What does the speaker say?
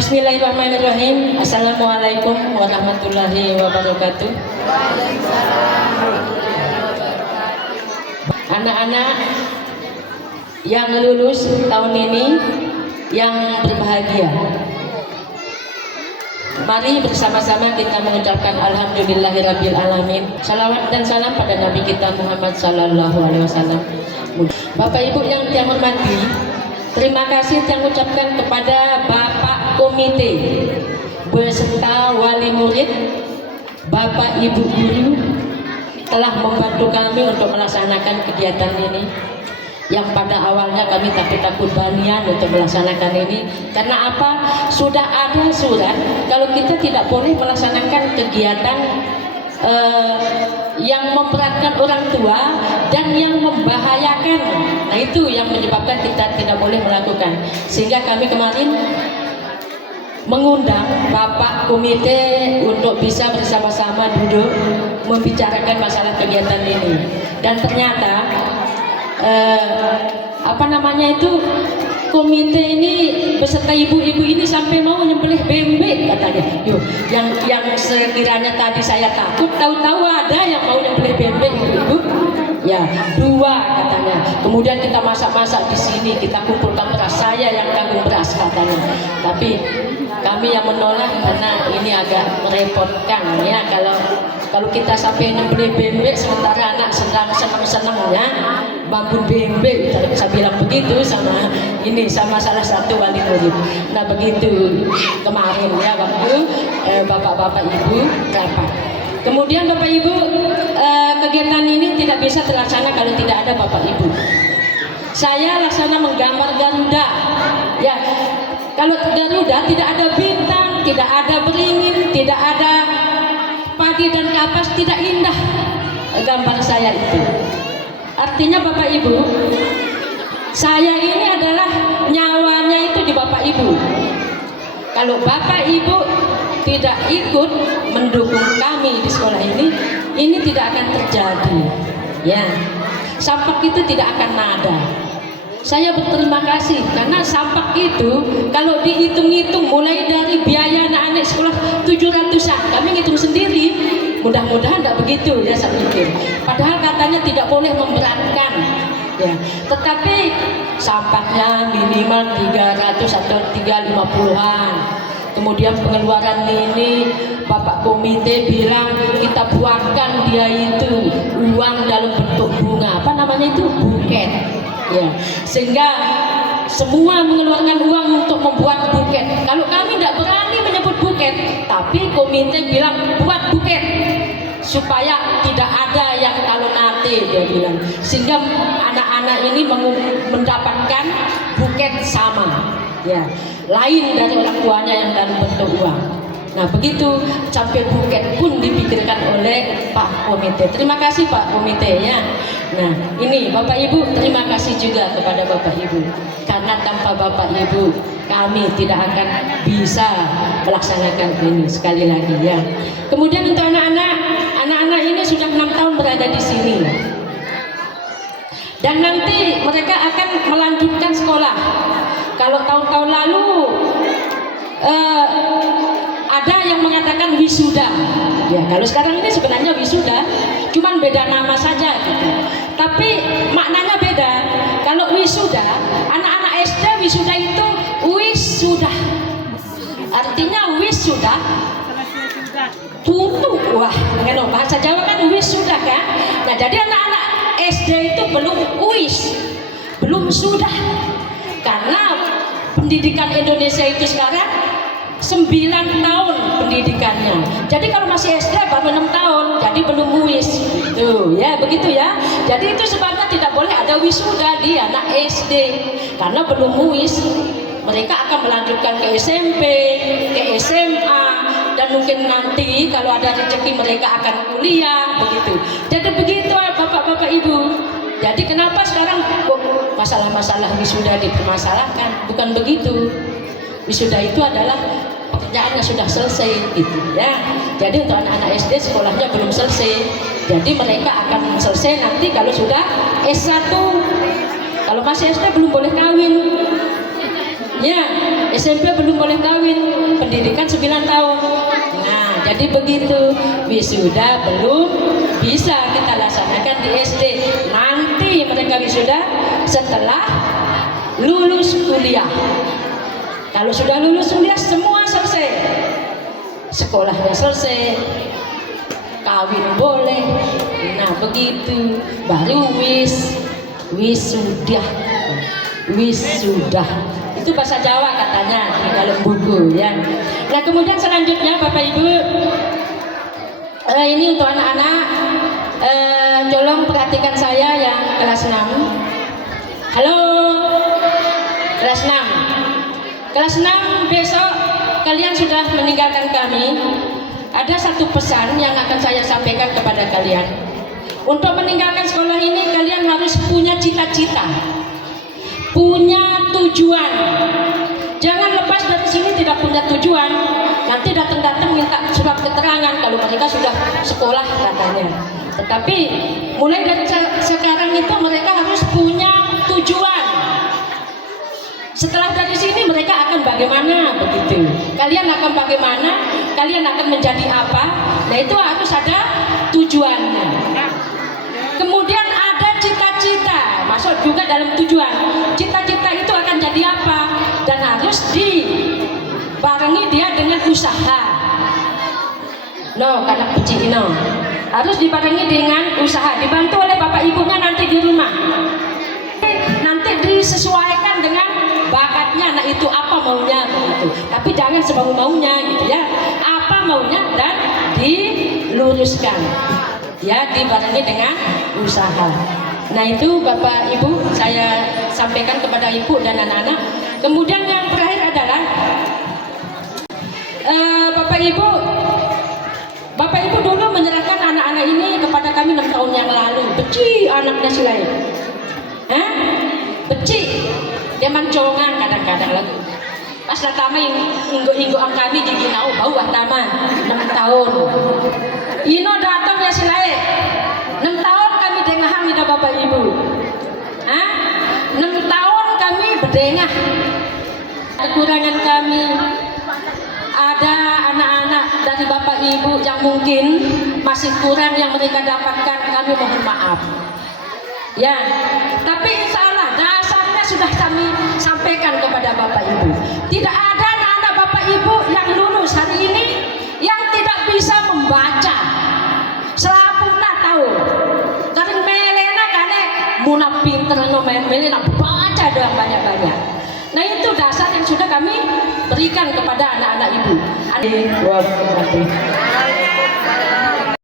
Bismillahirrahmanirrahim. Assalamualaikum warahmatullahi wabarakatuh. Anak-anak yang lulus tahun ini yang berbahagia, mari bersama-sama kita mengucapkan alhamdulillahirabbil alamin. Salawat dan salam pada Nabi kita Muhammad sallallahu alaihi wasallam. Bapak Ibu yang saya hormati, terima kasih saya ucapkan kepada Bapak Komite beserta wali murid, Bapak Ibu guru telah membantu kami untuk melaksanakan kegiatan ini. Yang pada awalnya kami takut banian untuk melaksanakan ini, karena apa? Sudah ada surat kalau kita tidak boleh melaksanakan kegiatan yang memberatkan orang tua dan yang membahayakan. Nah, itu yang menyebabkan kita tidak boleh melakukan. Sehingga kami kemarin mengundang Bapak Komite untuk bisa bersama-sama duduk membicarakan masalah kegiatan ini. Dan ternyata komite ini beserta ibu-ibu ini sampai mau nyembelih bebek katanya. Yuk, yang sekiranya tadi saya takut, tahu-tahu ada yang mau nyembelih bebek, ibu-ibu. Ya, 2 katanya. Kemudian kita masak-masak di sini, kita kumpulkan beras, saya yang tanggung beras katanya. Tapi kami yang menolak karena ini agak merepotkan ya, kalau kita sampai nyembelih bebek sementara anak sedang senang-senangnya bangun bebek. Saya bilang begitu sama salah satu wali murid. Nah, begitu kemarin ya waktu bapak-bapak ibu rapat. Kemudian bapak ibu, kegiatan ini tidak bisa terlaksana kalau tidak ada bapak ibu. Saya laksana menggambar Garuda ya. Kalau Garuda tidak ada bintang, tidak ada beringin, tidak ada padi dan kapas, tidak indah gambar saya itu. Artinya Bapak Ibu, saya ini adalah nyawanya itu di Bapak Ibu. Kalau Bapak Ibu tidak ikut mendukung kami di sekolah ini tidak akan terjadi. Ya, sampak itu tidak akan ada. Saya berterima kasih karena sampak itu kalau dihitung-hitung mulai dari biaya anak-anak sekolah 700-an, kami ngitung sendiri. Mudah-mudahan tidak begitu ya saya pikir. Padahal katanya tidak boleh memberatkan ya. Tetapi sampahnya minimal 300 atau 350-an. Kemudian pengeluaran ini Bapak Komite bilang kita buatkan dia itu uang dalam bentuk bunga. Apa namanya itu? Buket. Ya. Sehingga semua mengeluarkan uang untuk membuat buket. Kalau kami tidak berani menyebut buket, tapi komite bilang buat buket supaya tidak ada yang kalau nanti dia bilang, sehingga anak-anak ini mendapatkan buket sama ya, lain dari orang tuanya yang dalam bentuk uang. Nah, begitu sampai buket pun dipikirkan oleh Pak Komite. Terima kasih Pak Komite ya. Nah, ini Bapak Ibu, terima kasih juga kepada Bapak Ibu. Karena tanpa Bapak Ibu kami tidak akan bisa melaksanakan ini sekali lagi ya. Kemudian untuk anak-anak ini sudah 6 tahun berada di sini. Dan nanti mereka akan melanjutkan sekolah. Kalau tahun-tahun lalu ada yang mengatakan wisuda ya, kalau sekarang ini sebenarnya wisuda, cuman beda nama saja gitu. Tapi maknanya beda. Kalau wisuda, anak-anak SD wisuda itu wisuda, artinya wisuda tutup. Wah, kalau bahasa Jawa kan wisuda kan. Nah, jadi anak-anak SD itu belum belum sudah, karena pendidikan Indonesia itu sekarang 9 tahun pendidikannya. Jadi kalau masih SD baru 6 tahun, jadi belum wis. Tuh ya, begitu ya. Jadi itu sebabnya tidak boleh ada wisuda di anak SD karena belum wis. Mereka akan melanjutkan ke SMP, ke SMA, dan mungkin nanti kalau ada rezeki mereka akan kuliah begitu. Jadi begitu Bapak-bapak Ibu. Jadi kenapa sekarang kok masalah-masalah wisuda dipermasalahkan? Bukan begitu. Wisuda itu adalah pekerjaannya sudah selesai gitu ya. Jadi untuk anak-anak SD sekolahnya belum selesai. Jadi mereka akan selesai nanti kalau sudah S1. Kalau masih SD belum boleh kawin. Ya, SMP belum boleh kawin, pendidikan 9 tahun. Nah, jadi begitu. Wisuda belum bisa kita laksanakan di SD. Nanti mereka wisuda setelah lulus kuliah. Kalau sudah lulus kuliah semua selesai, sekolahnya selesai, kawin boleh. Nah begitu baru wisuda. Itu bahasa Jawa katanya di dalam buku ya. Nah kemudian selanjutnya Bapak Ibu, ini untuk anak-anak, tolong perhatikan saya yang kelas 6. Halo, kelas 6. Kelas 6 besok kalian sudah meninggalkan kami. Ada satu pesan yang akan saya sampaikan kepada kalian. Untuk meninggalkan sekolah ini kalian harus punya cita-cita, punya tujuan. Jangan lepas dari sini tidak punya tujuan, nanti datang-datang minta surat keterangan kalau mereka sudah sekolah katanya. Tetapi mulai dari sekarang itu mereka harus punya tujuan. Setelah dari sini mereka akan bagaimana begitu. Kalian akan bagaimana? Kalian akan menjadi apa? Nah itu harus ada tujuannya. Kemudian ada cita-cita, masuk juga dalam tujuan. Cita-cita itu akan jadi apa? Dan harus dibarengi dia dengan usaha. No, karena kecil no. Harus dibarengi dengan usaha, dibantu oleh bapak ibunya nanti di rumah. Nanti disesuaikan dengan bakatnya, nah itu apa maunya begitu. Tapi jangan semau-maunya gitu ya. Apa maunya dan diluruskan. Ya, dibarengi dengan usaha. Nah itu Bapak Ibu saya sampaikan kepada Ibu dan anak-anak. Kemudian yang terakhir adalah Bapak Ibu dulu menyerahkan anak-anak ini kepada kami 6 tahun yang lalu. Beci anaknya selain. Beci. Dia mancongan kadang-kadang lagi. Pas datang inggo-inggoan kami di Ginau bawah taman 6 tahun. Ino datang ya silai. 6 tahun kami dengahan ida Bapak Ibu. 6 tahun kami berdengah. Kekurangan kami. Ada anak-anak dari Bapak Ibu yang mungkin masih kurang yang mereka dapatkan, kami mohon maaf. Ya, tapi insya Allah dasarnya sudah kami sampaikan kepada Bapak Ibu. Tidak ada anak-anak Bapak Ibu yang lulus hari ini yang tidak bisa membaca. Selapuna tahu. Karena melena kane muna pinter no melena baca dalam banyak-banyak. Nah itu dasar yang sudah kami berikan kepada anak-anak ibu.